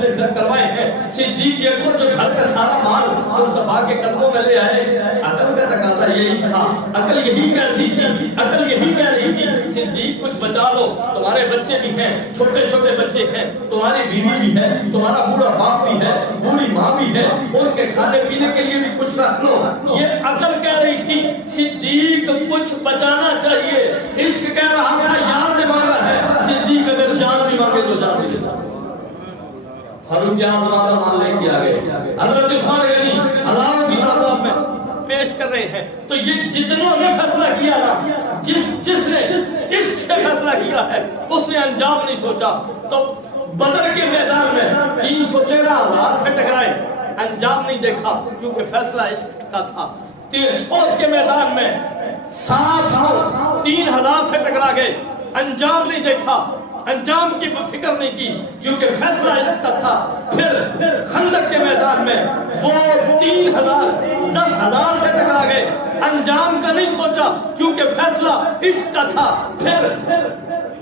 گھر کروائے ہیں، صدیق اکبر جو گھر کا سارا مال مصطفیٰ کے قدموں میں لے آئے، عقل کا تقاضا یہی تھا، عقل یہی کہتی تھی، عقل یہی کہہ رہی تھی صدیق کچھ بچا لو، تمہارے بچے بھی ہیں، چھوٹے چھوٹے بچے ہیں، تمہاری بیوی بھی ہے، تمہارا بوڑھا باپ بھی ہے، بوڑھی ماں بھی ہے، ان کے کھانے پینے کے لیے بھی کچھ رکھ لو۔ یہ عقل کہہ رہی تھی صدیق کچھ بچانا چاہیے، عشق کہہ رہا تھا یار نے مانگا ہے، صدیق اگر جان بھی مانگے تو جان بھی دیتا۔ فاروق جان زمانہ مان لے کے آگئے، حضرت عثمان غنی ہزاروں کی تعداد میں پیش کر رہے ہیں۔ تو یہ جتنوں نے فیصلہ کیا نا، جس نے عشق سے فیصلہ کیا ہے اس نے انجام نہیں سوچا۔ تو بدر کے میدان میں 313,000 سے ٹکرائے، انجام نہیں دیکھا کیونکہ فیصلہ عشق کا تھا۔ احد کے میدان میں 703,000 سے ٹکرا گئے، انجام نہیں دیکھا، انجام کی فکر نہیں کی کیونکہ فیصلہ عشق کا تھا۔ پھر خندق کے میدان میں وہ 10,000 سے ٹکرا گئے، انجام کا نہیں سوچا کیونکہ فیصلہ عشق کا تھا۔ پھر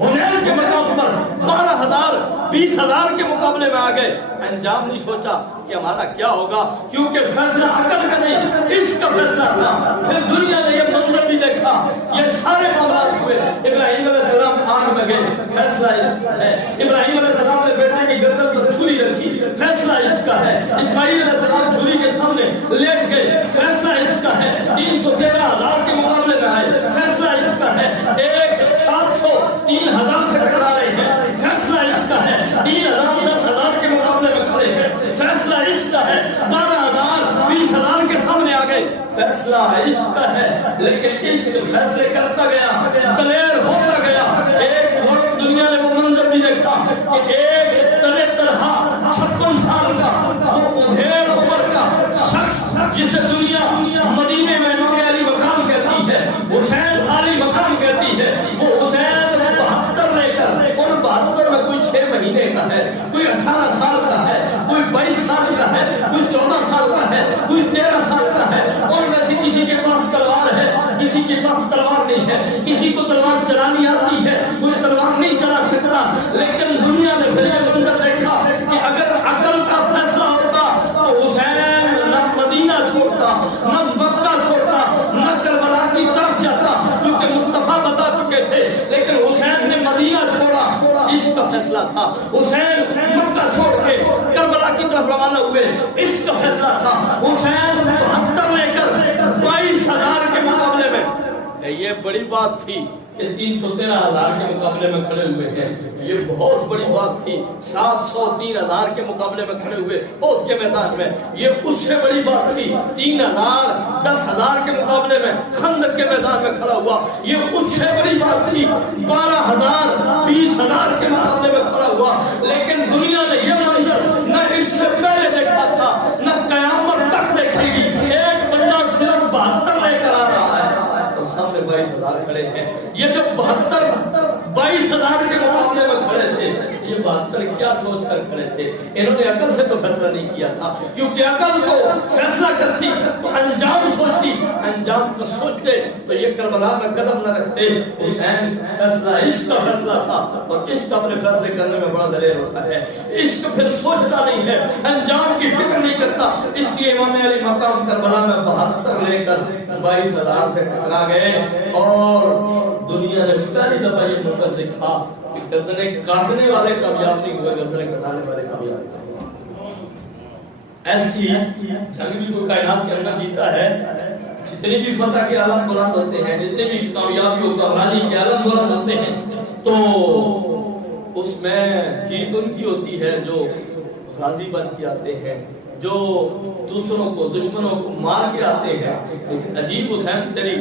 حنین کے مقام پر 12,000 20,000 کے مقابلے میں آ گئے، انجام نہیں سوچا کہ ہمارا کیا ہوگا کیونکہ فیصلہ عقل کا نہیں عشق کا فیصلہ تھا۔ پھر دنیا نے یہ منظر بھی دیکھا، یہ سارے معاملات ہوئے۔ ابراہیم علیہ السلام آگ میں گئے، فیصلہ عشق کا ہے۔ ابراہیم علیہ السلام نے بیٹے کی گردن پر چھری رکھی، فیصلہ عشق کا ہے۔ اسماعیل علیہ السلام چھری کے سامنے لیٹ گئے، فیصلہ عشق کا ہے۔ 313,000 کے مقابلے میں آئے، فیصلہ عشق کا ہے۔ ایک 703,000 سے ٹکرا رہے ہیں، فیصلہ عشق کا ہے۔ 3,000 10,000 کے مقابلے میں کھڑے ہیں، فیصلہ عشق کا ہے۔ 12,000 20,000 کے سامنے آ گئے، فیصلہ عشق کا ہے۔ لیکن عشق فیصلے کرتا گیا، دلیر ہوتا گیا۔ ایک وقت دنیا نے وہ منظر بھی دیکھا کہ ایک طرح 56 سال کا وہ ادھیڑ عمر کا شخص جسے دنیا مدینے میں امام علی مقام کہتی ہے، حسین علی مقام کہتی ہے، وہ حسین 72 لے کر، اور 72 میں کوئی 6 مہینے کا ہے، کوئی 18 سال کا ہے، کوئی 22 سال کا ہے، کوئی 14 سال کا ہے، کوئی 13 سال کا ہے، اور میں سے کسی کے پاس تلوار ہے، کسی کے پاس تلوار نہیں ہے، کسی کو تلوار چلانی آتی ہے، کوئی تلوار نہیں چلا سکتا۔ لیکن دنیا نے پھر یہ منظر دیکھا کہ اگر عقل کا فیصلہ ہوتا تو حسین نہ مدینہ چھوڑتا، نہ مکہ چھوڑتا، نہ کربلا کی طرف جاتا، کیونکہ مصطفیٰ بتا چکے تھے۔ لیکن حسین نے مدینہ چھوڑا، عشق کا فیصلہ تھا۔ حسین مکہ چھوڑ کے کربلا کی طرف روانہ ہوئے، عشق کا فیصلہ تھا۔ حسین 72 لے کر 22,000 کے مقابلے میں، یہ بڑی بات تھی کہ 313,000 کے مقابلے میں کھڑے ہوئے ہیں، یہ بہت بڑی بات تھی۔ 703,000 کے مقابلے میں کھڑے ہوئے احد کے میدان میں، یہ اس سے بڑی بات تھی۔ 3,000 10,000 کے مقابلے میں خندق کے میدان میں کھڑا ہوا، یہ اس سے بڑی بات تھی۔ 12,000 20,000 کے مقابلے میں کھڑا ہوا۔ لیکن دنیا نے یہ منظر نہ اس سے پہلے دیکھا تھا، نہ قیامت تک دیکھے گی۔ ایک بندہ صرف 72 لے کر آ رہا ہے، سامنے 22,000 کھڑے ہیں۔ یہ جو 22,000 کے مقابلے میں کھڑے تھے، یہ 72 کیا سوچ کر کھڑے تھے؟ انہوں نے عقل سے تو فیصلہ نہیں کیا تھا، کیونکہ عقل کو فیصلہ کرتی تو انجام سوچتی، انجام کو سوچتے تو یہ کربلا میں قدم نہ رکھتے۔ حسین فیصلہ عشق کا فیصلہ تھا، اور عشق اپنے فیصلے کرنے میں بڑا دلیر ہوتا ہے۔ عشق پھر سوچتا نہیں ہے، انجام کی فکر نہیں کرتا۔ اس لیے امام علی مقام کربلا میں 72 لے کر 22,000 سے ٹکرا گئے، اور دنیا نے پہلی دفعہ یہ منظر دیکھا کہ گردنیں کاٹنے والے کامیاب نہیں ہوئے، گردنیں کٹانے والے کامیاب ہوئے۔ ایسی جنگ بھی کوئی کائنات کے اندر جیتا ہے، جتنے بھی فتح کے عالم بلند ہوتے ہیں، جتنے بھی کامیابیوں کامرانی کے عالم بلند ہوتے ہیں، تو اس میں جیت ان کی ہوتی ہے جو غازی بن کے آتے ہیں، جو دوسروں کو دشمنوں کو مار کے آتے ہیں۔ عجیب حسین تیری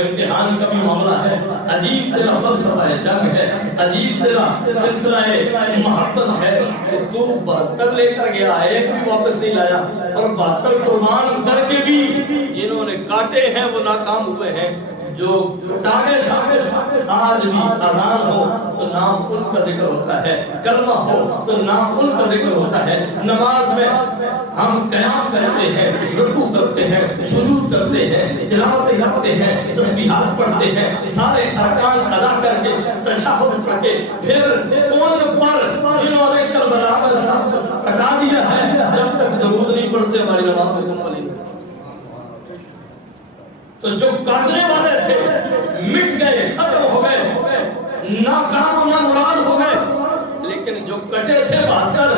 امتحان کا بھی معاملہ ہے، عجیب تیرا فلسفہ ہے جنگ ہے، عجیب تیرا سلسلہ محبت ہے کہ تو 72 لے کر گیا، ایک بھی واپس نہیں لایا، اور 72 قربان کر کے بھی جنہوں نے کاٹے ہیں وہ ناکام ہوئے ہیں۔ جو کٹانے سامنے آج بھی اذان ہو تو نام ان کا ذکر ہوتا ہے، کلمہ ہو تو نام ان کا ذکر ہوتا ہے، نماز میں ہم قیام کرتے ہیں، رکوع کرتے ہیں، سجود کرتے ہیں، تلاوتیں کرتے ہیں، تسبیحات پڑھتے ہیں، سارے ارکان ادا کر کے تشہد پڑھ کے پھر ان پر جنہوں نے کربلا تو جو کاٹنے والے تھے مٹ گئے، ختم ہو گئے، ناکام و نامراد ہو گئے، لیکن جو کٹے تھے بہتر،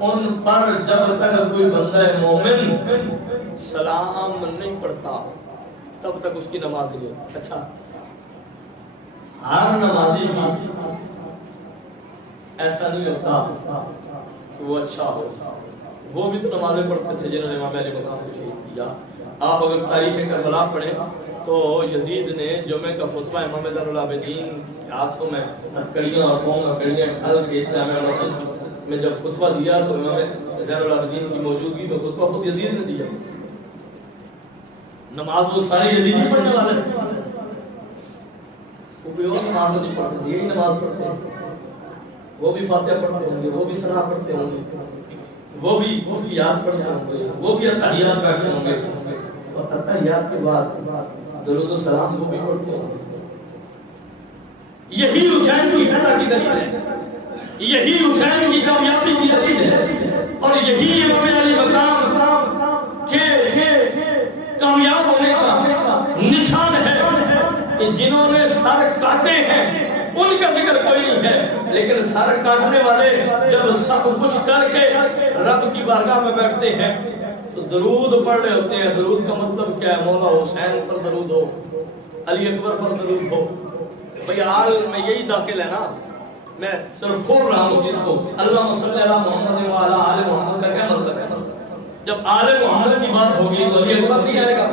ان پر جب تک کوئی بندہ مومن سلام نہیں پڑھتا تب تک اس کی نماز نہیں ہوتی۔ اچھا، ہر نمازی بھی ایسا نہیں ہوتا کہ وہ اچھا ہو، وہ بھی تو نمازیں پڑھتے تھے جنہوں نے امام علی مقام کو شہید کیا۔ آپ اگر تاریخ کربلا پڑھیں تو یزید نے جمعہ کا خطبہ امام زین العابدین کے ہاتھوں میں ہتھکڑیاں اور پاؤں میں کڑیاں ڈال کے جامع مسجد میں جب خطبہ دیا تو امام زین العابدین کی موجودگی میں خطبہ خود یزید نے دیا۔ نماز وہ سارے یزیدی پڑھنے والے تھے، وہ کوئی اور نماز نہیں پڑھتے تھے، یہی نماز پڑھتے ہیں۔ وہ بھی فاتحہ پڑھتے ہوں گے، وہ بھی ثنا پڑھتے ہوں گے، وہ بھی تسبیحات پڑھتے ہوں گے، وہ بھی اتحیات پڑھتے ہوں گے، اور اتحیات کے بعد درود و سلام وہ بھی پڑھتے ہوں گے۔ یہی حسین کی فتح کی دلیل ہے، یہی حسین کی کامیابی کی دلیل ہے، اور یہی امام علی مقام کے کامیاب ہونے کا نشان ہے کہ جنہوں نے سر کاٹے ہیں ان کا ذکر کوئی نہیں ہے، لیکن سر کاٹنے والے جب سب کچھ کر کے رب کی بارگاہ میں بیٹھتے ہیں تو درود پڑھ رہے ہوتے ہیں۔ درود کا مطلب کیا ہے؟ مولا حسین پر درود ہو، علی اکبر پر درود ہو۔ بھئی حال میں یہی داخل ہے نا، میں صرف کھول رہا ہوں چیز کو۔ اللہم صلی علی محمد و علی آل محمد کا کیا مطلب ہے؟ جب آل محمد کی بات ہوگی تو علی اکبر نہیں آئے گا،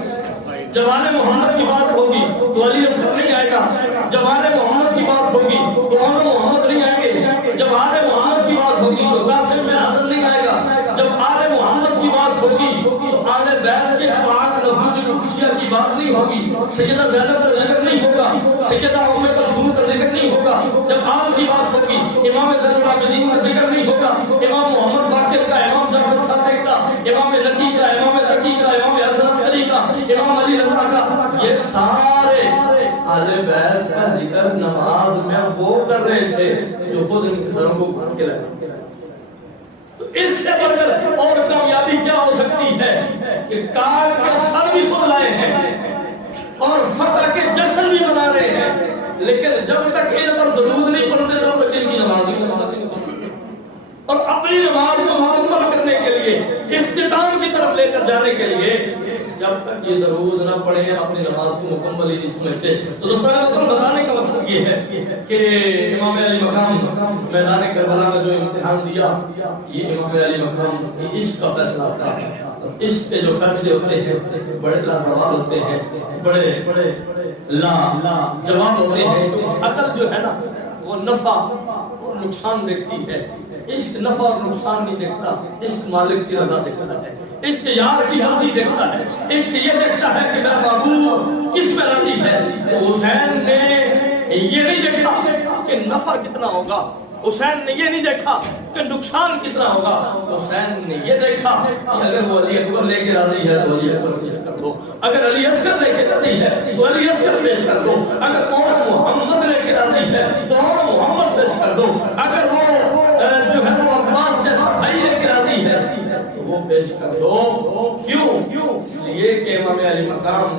جب آل محمد کی بات ہوگی تو علی اصغر نہیں آئے گا، جب آل محمد کی بات ہوگی تو آل محمد نہیں آئیں گے، جب آل محمد کی بات ہوگی تو قاسم بن حسن نہیں آئے گا، جب آل محمد کی بات ہوگی تو آل بیت کے پاک نفوس قدسیہ کی بات نہیں ہوگی، سیدہ زینب کا ذکر نہیں ہوگا، سیدہ ام کلثوم کا ذکر نہیں ہوگا، جب آل کی بات ہوگی امام زین العابدین کا ذکر نہیں ہوگا، امام محمد باقر کا، امام جعفر صادق کا، امام نقی کا، امام تقی کا، امام حسن عسکری کا، امام علی رضا کا، یہ سارے اہل بیت کا ذکر نماز میں وہ کر رہے تھے جو خود ان کے سروں کو کھان کے لائے۔ تو اس سے بڑھ کر اور کامیابی کیا ہو سکتی ہے کہ کاٹ کے سر بھی خود لائے ہیں اور فتح کے جشن بھی بنا رہے ہیں، لیکن جب تک ان پر درود نہیں پڑھتے تب تک ان کی نماز نہیں پڑھتے، اور اپنی نماز کو مکمل کرنے کے لیے، اختتام کی طرف لے کر جانے کے لیے جب تک یہ درود نہ پڑھیں اپنی نماز کو مکمل ہی نہیں سمجھتے۔ تو دوستان بتانے کا مقصد یہ ہے کہ امام علی مقام میدان کربلا میں جو امتحان دیا، یہ امام علی مقام یہ عشق کا فیصلہ تھا۔ عشق کے جو فیصلے ہوتے ہیں بڑے لازوال ہوتے ہیں، بڑے جواب ہوتے ہیں۔ عقل جو ہے نا وہ نفع اور نقصان دیکھتی ہے، عشق نفع اور نقصان نہیں دیکھتا، عشق مالک کی رضا دیکھتا ہے، عشق یار کی راضی دیکھتا ہے، عشق یہ دیکھتا ہے کہ میرا محبوب کس میں راضی ہے۔ تو حسین نے یہ نہیں دیکھا کہ نفع کتنا ہوگا، حسین نے یہ نہیں دیکھا کہ نقصان کتنا ہوگا، حسین نے یہ دیکھا کہ اگر وہ علی اکبر لے کے راضی ہے تو علی اکبر پیش کر دو، اگر علی اصغر لے کے راضی ہے تو علی اصغر پیش کر دو، اگر اور محمد لے کے راضی ہے تو اور محمد پیش کر دو، اگر وہ جو ہے وہ عباس جیسا بھائی لے کے راضی ہے تو وہ پیش کر دو۔ کیوں؟ اس لیے کہ امام علی مقام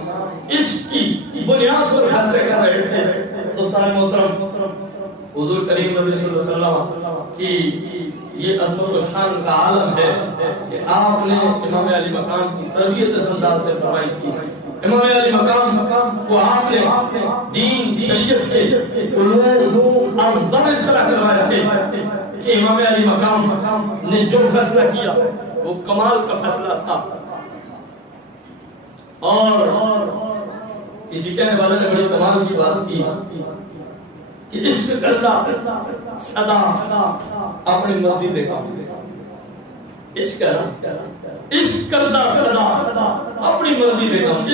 عشق کی بنیاد پر فیصلے کر رہے تھے۔ دوستان محترم، حضور کریم نبی صلی اللہ علیہ وسلم کی یہ عظمت و شان کا عالم ہے کہ آپ نے امام علی مقام کی تربیت اس انداز سے فرمائی تھی۔ امام علی مقام کو آپ نے دین شریعت کے علوم افضل اس طرح کروائے تھے کہ امام علی مقام نے جو فیصلہ کیا وہ کمال کا فیصلہ تھا، اور کسی کہنے والے نے بڑی کمال کی بات کی کہ عشق کردہ صدا اپنی مرضی دے کام، عشق کردہ صدا اپنی مرضی دے کام،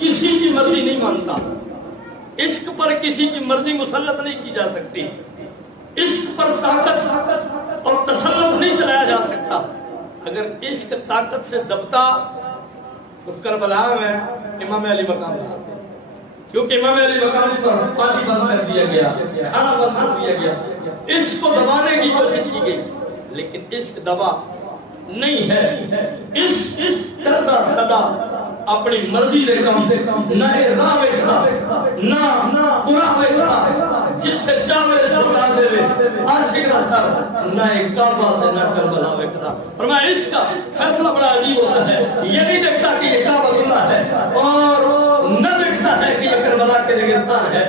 کسی کی مرضی نہیں مانتا، عشق پر کسی کی مرضی مسلط نہیں کی جا سکتی، عشق پر طاقت اور تسلط نہیں چلایا جا سکتا۔ اگر عشق طاقت سے دبتا تو کربلا میں امام علی مقام آتے، کیونکہ امام علی مقام پر پانی بند کر دیا گیا، کھانا بند کر دیا گیا، عشق کو دبانے کی کوشش کی گئی، لیکن عشق دبا نہیں ہے۔ عشق کردہ صدا اپنی مرضی دے کام نہ راہ ویکھدا نہ گناہ ویکھدا جتھے چاہے چھپا دے عاشق دا سر نہ کعبہ تے نہ کربلا ویکھدا فرمایا عشق کا فیصلہ بڑا عجیب ہوتا ہے یہ نہیں دیکھتا کہ یہ کعبۃ اللہ ہے اور نہ دیکھتا ہے کہ یہ کربلا کے ریگستان ہے